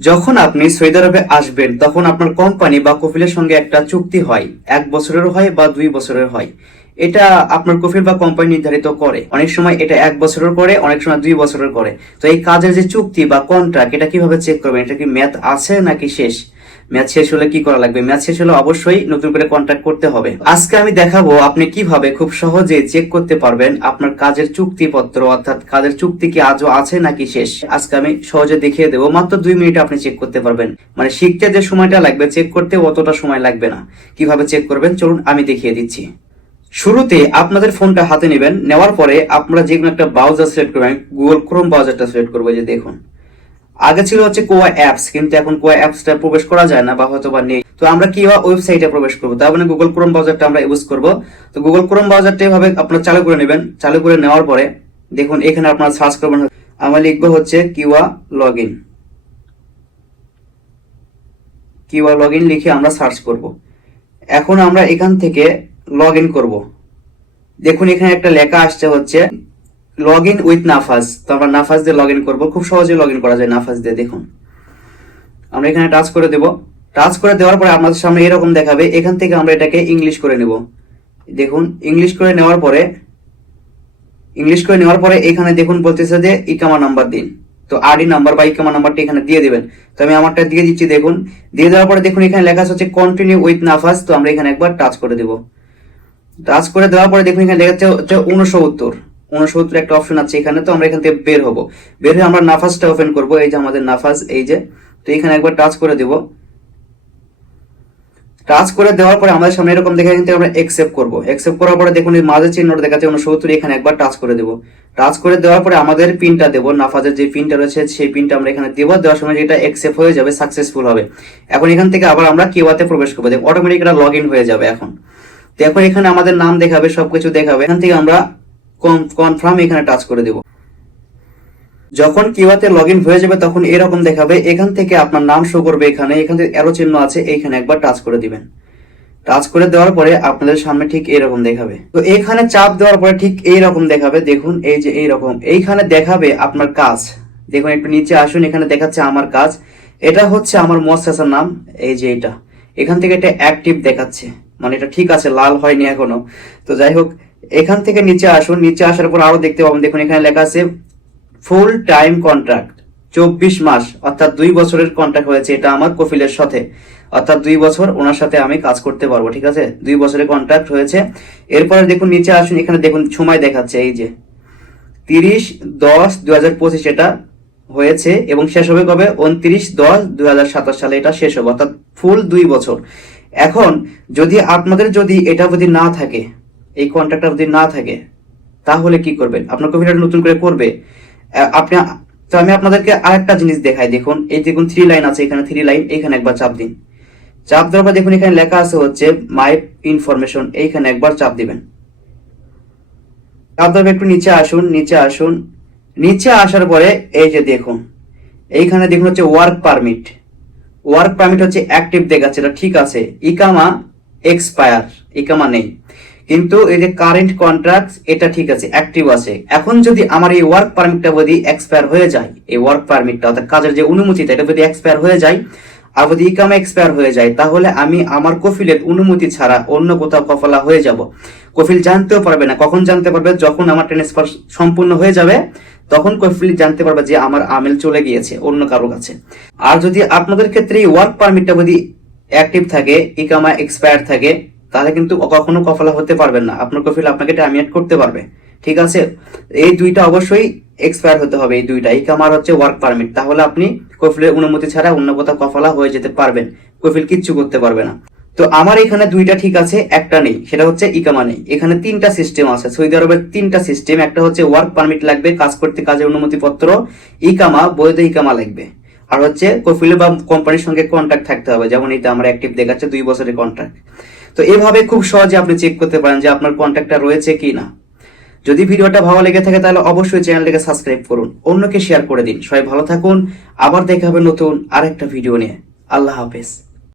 যখন আপনি সৌদি আরবে আসবেন তখন আপনার কোম্পানি বা কফিলের সঙ্গে একটা চুক্তি হয়, 1 বছরের হয় বা 2 বছরের হয়। এটা আপনার কফিল বা কোম্পানি নির্ধারিত করে। অনেক সময় এটা 1 বছরের করে, অনেক সময় 2 বছরের করে। তো এই কাজের যে চুক্তি বা কন্ট্রাক্ট, এটা কিভাবে চেক করবেন? এটা কি মেয়াদ আছে নাকি শেষ? ম্যাচ শেষ হলে কি করা লাগবে? ম্যাচ শেষ হলে অবশ্যই নতুন করে কন্ট্রাক্ট করতে হবে। আজকে আমি দেখাবো আপনি কিভাবে খুব সহজে চেক করতে পারবেন আপনার কাজের চুক্তিপত্র, অর্থাৎ কাজের চুক্তি কি আজও আছে নাকি শেষ। আজকে আমি সহজে দেখিয়ে দেবো, মাত্র 2 মিনিটে আপনি চেক করতে পারবেন। মানে শিখতে যে সময়টা লাগবে চেক করতে অতটা সময় লাগবে না। কিভাবে চেক করবেন চলুন আমি দেখিয়ে দিচ্ছি। শুরুতে আপনাদের ফোনটা হাতে নেবেন, নেওয়ার পরে আপনারা যে কোনো একটা ব্রাউজার সিলেক্ট করবেন। গুগল ক্রোম ব্রাউজারটা সিলেক্ট করবো। যে দেখুন, আগে ছিল হচ্ছে কোয়া অ্যাপস, কিন্তু এখন কোয়া অ্যাপসটা প্রবেশ করা যায় না বা হয়তো বা নেই। তো আমরা কি ওয়েবসাইটে প্রবেশ করবো, তার মানে গুগল ক্রোম ব্রাউজারটা আমরা ইউজ করব। তো গুগল ক্রোম ব্রাউজারটা এভাবে আপনারা চালু করে নেবেন। চালু করে নেওয়ার পরে দেখুন এখানে আপনারা সার্চ করবেন। আমরা লিখবো হচ্ছে কিওয়া লগ ইন। কিওয়া লগ ইন লিখে আমরা সার্চ করব। এখন আমরা এখান থেকে লগ ইন করবো। দেখুন এখানে একটা লেখা আসছে হচ্ছে লগ ইন উইথ নাফাজ। তো আমরা নাফাজ দিয়ে লগ ইন করবো। খুব সহজে লগ ইন করা যায় নাফাজ দিয়ে। দেখুন আমরা এখানে টাচ করে দেব। টাচ করে দেওয়ার পরে আমাদের সামনে এরকম দেখাবে। এখান থেকে আমরা এটাকে ইংলিশ করে নেব। দেখুন ইংলিশ করে নেওয়ার পরে এখানে দেখুন বলতেছে যে ইকামা নাম্বার দিন। তো আরডি নাম্বার বা ইকামা নাম্বারটা এখানে দিয়ে দিবেন। তো আমি আমারটা দিয়ে দিচ্ছি। দেখুন দিয়ে দেওয়ার পরে দেখুন এখানে লেখা আছে কন্টিনিউ উইথ নাফাজ। তো আমরা এখানে একবার টাচ করে দেব। টাচ করে দেওয়ার পরে দেখুন এখানে লেখা হচ্ছে 69 একটা অপশন আছে এখানে। তো আমরা এখান থেকে বের হবো। বের হয়ে আমরা নাফাজটা ওপেন করব। এই যে আমাদের নাফাজ, এই যে। তো এখানে একবার টাচ করে দেব। টাচ করে দেওয়ার পরে আমাদের সামনে এরকম দেখে কিন্তু আমরা একসেপ্ট করব। একসেপ্ট করার পরে দেখুন এই মাঝে চিহ্নটা দেখাচ্ছে 69, এখানে একবার টাচ করে দেব। টাচ করে দেওয়ার পরে আমাদের পিনটা দেব, নাফাজের যে পিনটা রয়েছে সেই পিনটা আমরা এখানে দেব। দেওয়ার সময় যেটা একসেপ্ট হয়ে যাবে, সাকসেসফুল হবে। এখন এখান থেকে আবার আমরা কিওয়াতে প্রবেশ করবো। দেখুন অটোমেটিক এটা লগ ইন হয়ে যাবে এখন। তো এখন এখানে আমাদের নাম দেখাবে, সবকিছু দেখাবে। এখান থেকে আমরা কনফার্ম এখানে টাচ করে দেব। যখন কিওয়াতে লগ ইন হয়ে যাবে তখন এরকম দেখাবে। এখান থেকে আপনার নাম শো করবে। এখানে অ্যারো চিহ্ন আছে, এইখানে একবার টাচ করে দিবেন। টাচ করে দেওয়ার পরে আপনাদের সামনে ঠিক এইরকম দেখাবে। তো এখানে চাপ দেওয়ার পরে ঠিক এইরকম দেখাবে। দেখুন এই যে এইরকম এইখানে দেখাবে আপনার কাজ। দেখুন একটু নিচে আসুন, এখানে দেখাচ্ছে আমার কাজ। এটা হচ্ছে আমার মোয়াসসাসার নাম, এই যে এটা। এখান থেকে এটা অ্যাক্টিভ দেখাচ্ছে, মানে এটা ঠিক আছে, লাল হয়নি এখনো। তো যাই হোক, এখান থেকে নিচে আসুন। নিচে আসার পর আরো দেখতে পাবেন, দেখুন এখানে লেখা আছে ফুল টাইম কন্ট্রাক্ট 24 মাস, অর্থাৎ 2 বছরের কন্ট্রাক্ট হয়েছে এটা আমার কফিলের সাথে। অর্থাৎ 2 বছর ওনার সাথে আমি কাজ করতে পারবো। ঠিক আছে, 2 বছরের কন্ট্রাক্ট হয়েছে। এরপরে দেখুন নিচে আসুন, এখানে দেখুন সময় দেখাচ্ছে এই যে 30/10/2025 এটা হয়েছে এবং শেষ হবে কবে? 29/10/2027 সালে এটা শেষ হবে, অর্থাৎ ফুল 2 বছর। এখন যদি আপনাদের যদি এটা যদি না থাকে, এই কন্ট্রাক্টটা যদি না থাকে, তাহলে কি করবেন? আপনার কফিলটা নতুন করে করবে আপনি। তো আমি আপনাদেরকে আরেকটা জিনিস দেখাই। দেখুন এই দেখুন 3 লাইন আছে, এখানে 3 লাইন, এখানে একবার চাপ দিন। চাপ দেওয়ার পর দেখুন এখানে লেখা আছে হচ্ছে মাই ইনফরমেশন, এইখানে একবার চাপ দিবেন। চাপ দেওয়ার একটু নিচে আসুন। নিচে আসার পরে এই যে দেখুন এইখানে দেখুন হচ্ছে ওয়ার্ক পারমিট। ওয়ার্ক পারমিট হচ্ছে অ্যাক্টিভ দেখাচ্ছে, এটা ঠিক আছে। ইকামা এক্সপায়ার, ইকামা নেই। কিন্তু এই যে কারেন্ট কন্ট্রাক্ট এটা ঠিক আছে, অ্যাক্টিভ আছে। এখন যদি আমার এই ওয়ার্ক পারমিটটা যদি এক্সপায়ার হয়ে যায়, এই ওয়ার্ক পারমিটটা অর্থাৎ কাজের যে অনুমতিটা এটা যদি এক্সপায়ার হয়ে যায়, আর যদি ইকামা এক্সপায়ার হয়ে যায়, তাহলে আমি আমার কফিলের অনুমতি ছাড়া অন্য কোথাও কফলা হয়ে যাব। কফিল জানতেও পারবে না। কখন জানতে পারবে? যখন আমার ট্রান্সফার সম্পূর্ণ হয়ে যাবে, তখন কফিল জানতে পারবে যে আমার আমেল চলে গিয়েছে অন্য কারো কাছে। আর যদি আপনাদের ক্ষেত্রে ওয়ার্ক পারমিটটা যদি অ্যাক্টিভ থাকে, ইকামা এক্সপায়ার থাকে, তাহলে কিন্তু কখনো কফলা হতে পারবেন না। আপনার কফিল আপনাকে টার্মিনেট করতে পারবে। ঠিক আছে, এই দুইটা অবশ্যই এক্সপায়ার হতে হবে, এই দুইটা, ইকামা আর হচ্ছে ওয়ার্ক পারমিট। তাহলে আপনি কফিলের অনুমতি ছাড়া অন্য কোথাও কফলা হয়ে যেতে পারবেন, কফিল কিচ্ছু করতে পারবে না। তো আমার এখানে দুইটা ঠিক আছে, একটা নেই, সেটা হচ্ছে ইকামা নেই। এখানে 3টা সিস্টেম আছে সৌদি আরবের, 3টা সিস্টেম। একটা হচ্ছে ওয়ার্ক পারমিট লাগবে কাজ করতে, কাজের অনুমতিপত্র, ইকামা, বৈধ ইকামা লাগবে। আর হচ্ছে কফিল বা কোম্পানির সঙ্গে কন্ট্রাক্ট থাকতে হবে, যেমন এটা আমার অ্যাক্টিভ দেখাচ্ছে 2 বছরের কন্ট্রাক্ট। তো এভাবে খুব সহজে আপনি চেক করতে পারেন যে আপনার কন্ট্রাক্টটা রয়েছে কি না। যদি ভিডিওটা ভালো লেগে থাকে তাহলে অবশ্যই চ্যানেলটাকে সাবস্ক্রাইব করুন, অন্যকে শেয়ার করে দিন। সবাই ভালো থাকুন, আবার দেখা হবে নতুন আরেকটা ভিডিও নিয়ে। আল্লাহ হাফেজ।